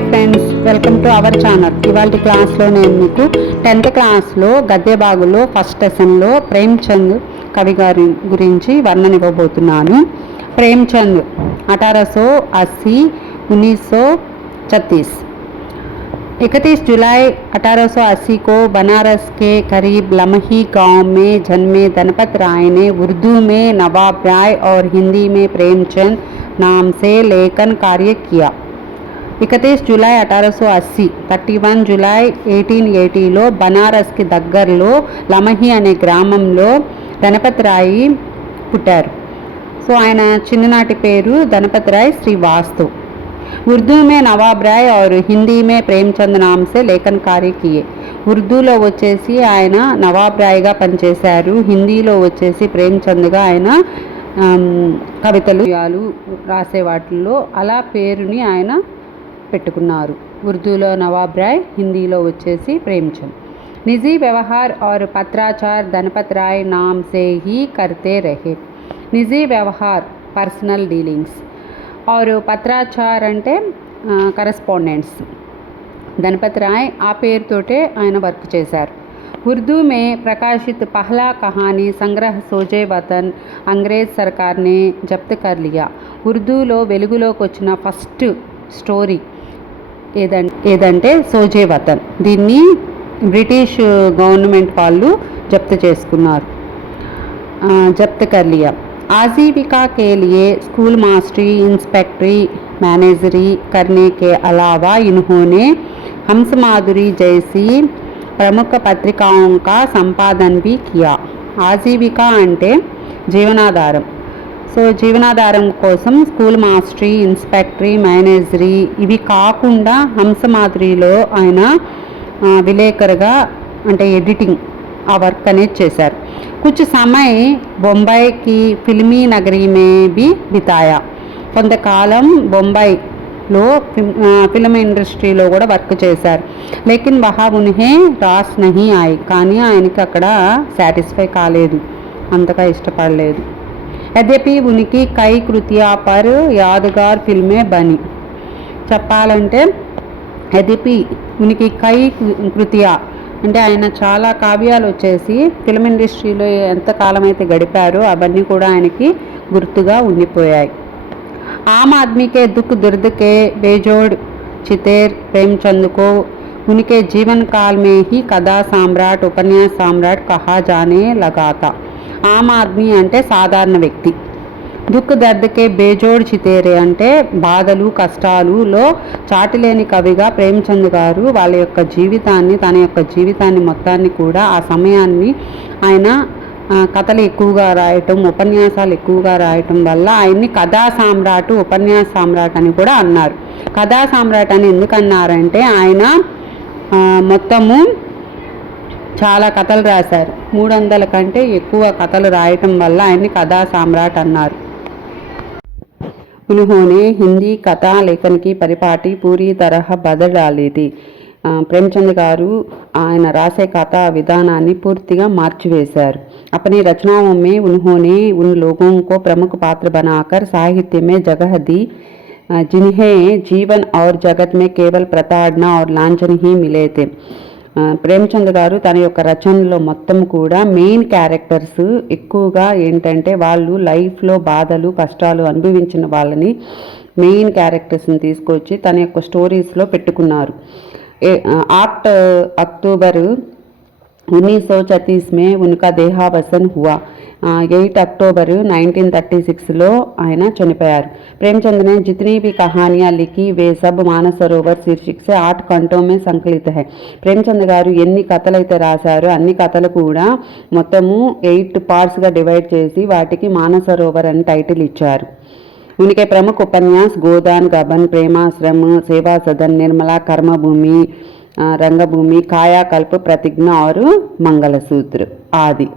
Hi friends, welcome to our channel. ఇవాళ క్లాస్లో నేను మీకు 10th క్లాస్లో గద్య భాగంలో ఫస్ట్ లెసన్లో ప్రేమ్చంద్ కవి గారి గురించి వర్ణన ఇవ్వబోతున్నాను. प्रेमचंद 1880 1936। 31 जुलाई 1880 को बनारस के करीब लमही गांव में जन्मे धनपत राय ने उर्दू में नवाब राय और हिंदी में प्रेमचंद नाम से लेखन कार्य किया। 31 जुलाई 1880 31 जुलाई 1880లో బనారస్కి దగ్గరలో లమహి అనే గ్రామంలో ధనపత్ రాయ్ పుట్టారు. సో ఆయన చిన్ననాటి పేరు ధనపత్ రాయ్ శ్రీవాస్తవ్. ఉర్దూ మే నవాబ్ రాయ్ और हिंदी में प्रेमचंद नाम से लेखन कार्य किए। ఉర్దూలో వచ్చేసి ఆయన నవాబ్ రాయ్గా పనిచేశారు, హిందీలో వచ్చేసి ప్రేమ్చంద్గా ఆయన కవితలు రాసే వాటిల్లో అలా పేరుని ఆయన పెట్టుకున్నారు. ఉర్దూలో నవాబ్ రాయ్, హిందీలో వచ్చేసి ప్రేమ్చంద్. निजी व्यवहार और पत्राचार धनपत राय नाम से ही करते रहे। निजी व्यवहार पर्सनल डीलिंग्स और पत्राचार అంటే కరెస్పాండెన్స్. ధనపత్ రాయ్ ఆ పేరుతోటే ఆయన వర్క్ చేశారు. उर्दू में प्रकाशित पहला कहानी संग्रह सोजे वतन अंग्रेज सरकार ने जब्त कर लिया। ఉర్దూలో వెలుగులోకి వచ్చిన ఫస్ట్ స్టోరీ ఏదంటే సోజే వతన్. దీన్ని బ్రిటిష్ గవర్నమెంట్ వాళ్ళు జప్తు చేసుకున్నారు. జప్త్ కర్ లియా. आजीविका के लिए स्कूल मास्टरी, इंस्पेक्टरी, मैनेजरी करने के अलावा इन्होंने हंस माधुरी जैसी प्रमुख पत्रिकाओं का संपादन भी किया। आजीविका అంటే జీవనాధారం. సో జీవనాధారం కోసం స్కూల్ మాస్టరీ, ఇన్స్పెక్టరీ, మేనేజరీ ఇవి కాకుండా హంస మాధురిలో ఆయన విలేకరుగా అంటే ఎడిటింగ్ ఆ వర్క్ అనేది చేశారు. कुछ समय बॉम्बे की फिल्मी नगरी में भी बिताया। కొంతకాలం బొంబాయిలో ఫిల్మ్ ఇండస్ట్రీలో కూడా వర్క్ చేశారు. లేకిన్ వహా ఉన్హే రాస్ నహీ ఆయ్, కానీ ఆయనకి అక్కడ సాటిస్ఫై కాలేదు, అంతగా ఇష్టపడలేదు. యద్యపి ఉనికి కై కృతియా పర్ యాదగార్ ఫిల్మే బని. చెప్పాలంటే యద్యపి ఉనికి కై కృతియా అంటే ఆయన చాలా కావ్యాలు వచ్చేసి ఫిల్మ్ ఇండస్ట్రీలో ఎంతకాలం అయితే గడిపారో అవన్నీ కూడా ఆయనకి గుర్తుగా ఉండిపోయాయి. आम आदमी के दुख दर्द के बेजोड़ चितेर प्रेमचंद को उनके जीवन काल में ही कथा साम्राट, उपन्यास साम्राट कहा जाने लगा था. आम आदमी అంటే సాధారణ వ్యక్తి. దుఃఖ దర్దకే బేజోడ్ చితేరే అంటే బాధలు కష్టాలులో చాటిలేని కవిగా ప్రేమ్చంద్ గారు వాళ్ళ యొక్క జీవితాన్ని, తన యొక్క జీవితాన్ని మొత్తాన్ని కూడా ఆ సమయాన్ని ఆయన కథలు ఎక్కువగా రాయటం, ఉపన్యాసాలు ఎక్కువగా రాయటం వల్ల ఆయన్ని కథా సామ్రాట్, ఉపన్యాస సామ్రాట్ అని కూడా అన్నారు. కథా సామ్రాట్ అని ఎందుకు అన్నారంటే ఆయన మొత్తము చాలా కథలు రాశారు. 300 కంటే ఎక్కువ కథలు రాయటం వల్ల ఆయన్ని కథా సామ్రాట్ అన్నారు. उन्होंने हिंदी कथा लेखन की परिपाटी पूरी तरह बदल डाली थी. ప్రేమ్చంద్ గారు ఆయన రాసే కథా విధానాన్ని పూర్తిగా మార్చివేశారు. अपनी रचनाओं में उन्होंने उन लोगों को प्रमुख पात्र बनाकर साहित्य में जगह दी जिन्हें जीवन और जगत में केवल प्रताड़ना और लांछन ही मिले थे. ప్రేమ్చంద్ గారు తన యొక్క రచనలో మొత్తం కూడా మెయిన్ క్యారెక్టర్స్ ఎక్కువగా ఏంటంటే వాళ్ళు లైఫ్లో బాధలు కష్టాలు అనుభవించిన వాళ్ళని మెయిన్ క్యారెక్టర్స్ని తీసుకొచ్చి తన యొక్క స్టోరీస్లో పెట్టుకున్నారు. 8 अक्टूबर 1936 में उनका देहावसन हुआ. 8 अक्टूबर 1936లో ఆయన చనిపోయారు. प्रेमचंद ने जितनी भी कहानियाँ लिखी वे सब मानसरोवर शीर्षक से 8 खंडों में संकलित है. ప్రేమ్చంద్ గారు ఎన్ని కథలు అయితే రాశారో అన్ని కథలు కూడా మొత్తము 8 పార్ట్స్గా డివైడ్ చేసి వాటికి మానసరోవర్ అని టైటిల్ ఇచ్చారు. उनके प्रमुख उपन्यास गोदान, गबन, प्रेमाश्रम, सेवा सदन, निर्मला, कर्मभूमि, रंगभूमि, कायाकल्प, प्रतिज्ञा और मंगलसूत्र आदि.